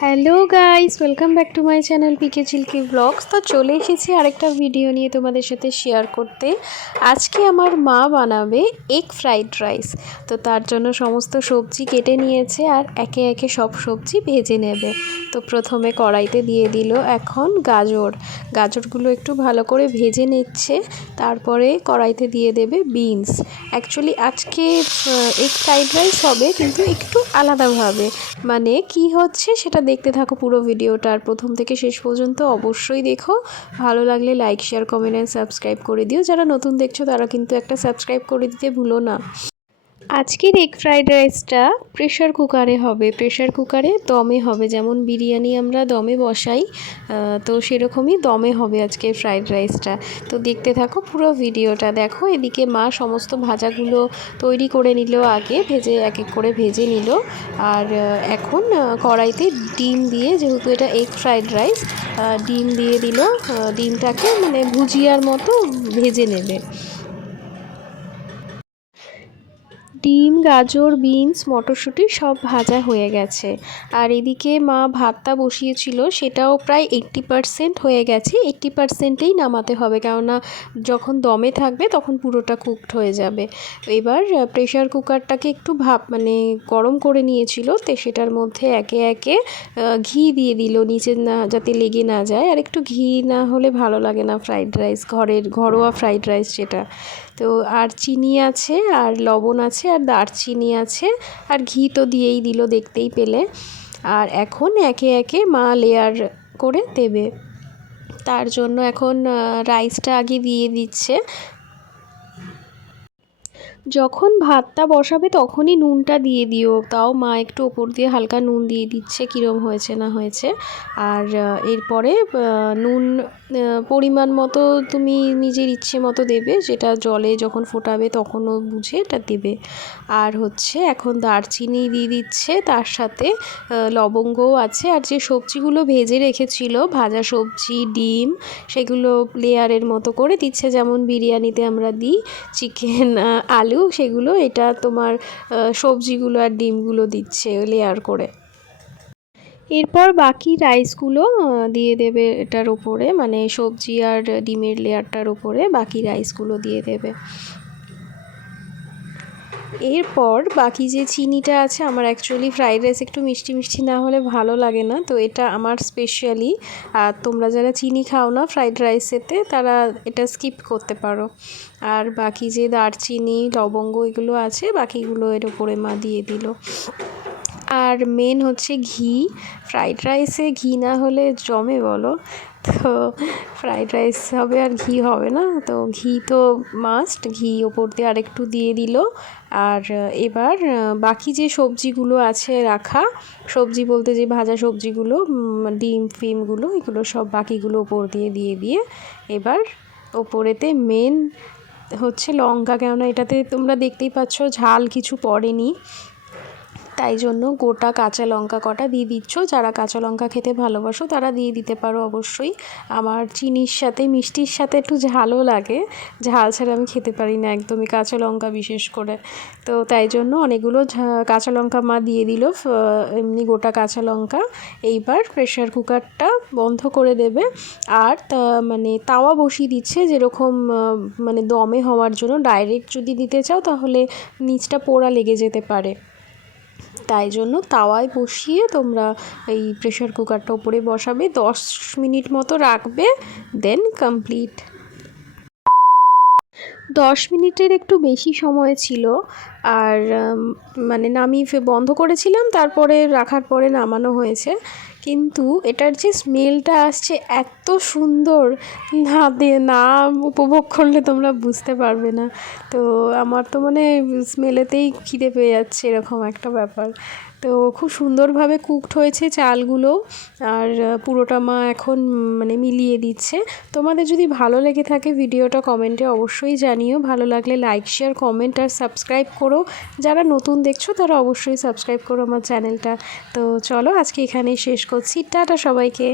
Hello guys, welcome back to my channel PK Chilki vlogs. তো চলে এসেছি আরেকটা ভিডিও নিয়ে তোমাদের সাথে শেয়ার করতে। আজকে আমার মা বানাবে এগ ফ্রাইড রাইস। তো তার জন্য সমস্ত সবজি কেটে নিয়েছে আর একে একে সব সবজি ভেজে নেবে। তো প্রথমে কড়াইতে দিয়ে দিল এখন গাজরগুলো একটু ভালো করে ভেজে নিচ্ছে। তারপরে কড়াইতে দিয়ে দেবে বিনস। অ্যাকচুয়ালি আজকে এগ ফ্রাইড রাইস হবে, কিন্তু একটু আলাদাভাবে। মানে কি হচ্ছে সেটা দেখতে থাকো পুরো ভিডিওটা, আর প্রথম থেকে শেষ পর্যন্ত অবশ্যই দেখো। ভালো লাগলে like, share, comment and subscribe করে দিও। যারা নতুন দেখছো তারা কিন্তু একটা সাবস্ক্রাইব করে দিতে ভুলো না। আজকের এগ ফ্রাইড রাইসটা প্রেশার কুকারে হবে, প্রেশার কুকারে দমে হবে। যেমন বিরিয়ানি আমরা দমে বসাই, তো সেরকমই দমে হবে আজকের ফ্রাইড রাইসটা। তো দেখতে থাকো পুরো ভিডিওটা। দেখো এদিকে মা সমস্ত ভাজাগুলো তৈরি করে নিল, আগে ভেজে এক এক করে ভেজে নিল। আর এখন কড়াইতে ডিম দিয়ে, যেহেতু এটা এগ ফ্রাইড রাইস, ডিম দিয়ে দিল। ডিমটাকে মানে ভুজিয়ার মতো ভেজে নেবে। ডিম, গাজর, বিনস, মটরশুঁটি সব ভাজা হয়ে গেছে। আর এদিকে মা ভাতটা বসিয়েছিল, সেটাও প্রায় 80% হয়ে গেছে। 80%ই নামাতে হবে, কেননা যখন দমে থাকবে তখন পুরোটা কুকড হয়ে যাবে। এবার প্রেশার কুকারটাকে একটু মানে গরম করে নিয়েছিল, তো সেটার মধ্যে একে একে ঘি দিয়ে দিল, নিচে না যাতে লেগে না যায়। আর একটু ঘি না হলে ভালো লাগে না ফ্রাইড রাইস, ঘরোয়া ফ্রাইড রাইস যেটা। তো আর চিনি আছে, আর লবণ আছে, আর দারচিনি আছে, আর ঘি তো দিয়েই দিল, দেখতেই পেলে। আর এখন একে একে মা লেয়ার করে দেবে। তার জন্য এখন রাইসটা আগে দিয়ে দিচ্ছে। যখন ভাতটা বসাবে তখনই নুনটা দিয়ে দিও, তাও মা একটু ওপর দিয়ে হালকা নুন দিয়ে দিচ্ছে, কীরম হয়েছে না হয়েছে। আর এরপরে নুন পরিমাণ মতো তুমি নিজের ইচ্ছে মতো দেবে, যেটা জলে যখন ফোটাবে তখনও বুঝে এটা দেবে। আর হচ্ছে এখন দারচিনি দিয়ে দিচ্ছে, তার সাথে লবঙ্গও আছে। আর যে সবজিগুলো ভেজে রেখেছিল, ভাজা সবজি, ডিম, সেগুলো লেয়ারের মতো করে দিচ্ছে, যেমন বিরিয়ানিতে আমরা দিই চিকেন, আলু, সেগুলো এটা তোমার সবজিগুলো আর ডিমগুলো দিচ্ছে লেয়ার করে। এরপর বাকি রাইসগুলো দিয়ে দেবে এটার উপরে, মানে সবজি আর ডিমের লেয়ারটার উপরে বাকি রাইসগুলো দিয়ে দেবে। এরপর বাকি যে চিনিটা আছে, আমার অ্যাকচুয়ালি ফ্রাইড রাইস একটু মিষ্টি মিষ্টি না হলে ভালো লাগে না, তো এটা আমার স্পেশালি। আর তোমরা যারা চিনি খাও না ফ্রাইড রাইসেতে, তারা এটা স্কিপ করতে পারো। আর বাকি যে দারচিনি, লবঙ্গ এগুলো আছে, বাকিগুলো এর উপরে মা দিয়ে দিল। আর মেন হচ্ছে ঘি। ফ্রাইড রাইসে ঘি না হলে জমে বলো? তো ফ্রাইড রাইস হবে আর ঘি হবে না, তো ঘি তো মাস্ট। ঘি ওপর দিয়ে আরেকটু দিয়ে দিল। আর এবার বাকি যে সবজিগুলো আছে রাখা, সবজি বলতে যে ভাজা সবজিগুলো, ডিম ফিমগুলো, এগুলো সব বাকিগুলো ওপর দিয়ে দিয়ে এবার ওপরেতে মেন হচ্ছে লঙ্কা, কেননা এটাতে তোমরা দেখতেই পাচ্ছ ঝাল কিছু পড়েনি, তাই জন্য গোটা কাঁচা লঙ্কা কটা দিয়ে দিচ্ছ। যারা কাঁচা লঙ্কা খেতে ভালোবাসো তারা দিয়ে দিতে পারো অবশ্যই। আমার চিনির সাথে, মিষ্টির সাথে একটু ঝালও লাগে, ঝাল ছাড়া আমি খেতে পারি না একদমই, কাঁচা লঙ্কা বিশেষ করে। তো তাই জন্য অনেকগুলো কাঁচা লঙ্কা মা দিয়ে দিল, এমনি গোটা কাঁচা লঙ্কা। এইবার প্রেশার কুকারটা বন্ধ করে দেবে। আর মানে তাওয়া বসিয়ে দিচ্ছে, যেরকম মানে দমে হওয়ার জন্য। ডাইরেক্ট যদি দিতে চাও তাহলে নিচটা পোড়া লেগে যেতে পারে, তাই জন্য তাওয়ায় বসিয়ে তোমরা এই প্রেশার কুকারটা উপরে বসাবে, 10 মিনিট মতো রাখবে, দেন কমপ্লিট। 10 মিনিটের একটু বেশি সময় ছিল। আর মানে নামিয়ে বন্ধ করেছিলাম, তারপরে রাখার পরে নামানো হয়েছে। কিন্তু এটার যে স্মেলটা আসছে এত সুন্দর, না উপভোগ করলে তোমরা বুঝতে পারবে না। তো আমার তো মানে স্মেলেতেই খিদে পেয়ে যাচ্ছে, এরকম একটা ব্যাপার। তো খুব সুন্দরভাবে কুকড হয়েছে চালগুলো। আর পুরোটা মা এখন মানে মিলিয়ে দিচ্ছে। তোমাদের যদি ভালো লেগে থাকে ভিডিওটা কমেন্টে অবশ্যই জানিও। ভালো লাগলে লাইক, শেয়ার, কমেন্ট আর সাবস্ক্রাইব করো। যারা নতুন দেখছো তারা অবশ্যই সাবস্ক্রাইব করো আমার চ্যানেলটা। তো চলো আজকে এখানেই শেষ করছি। টাটা সবাইকে।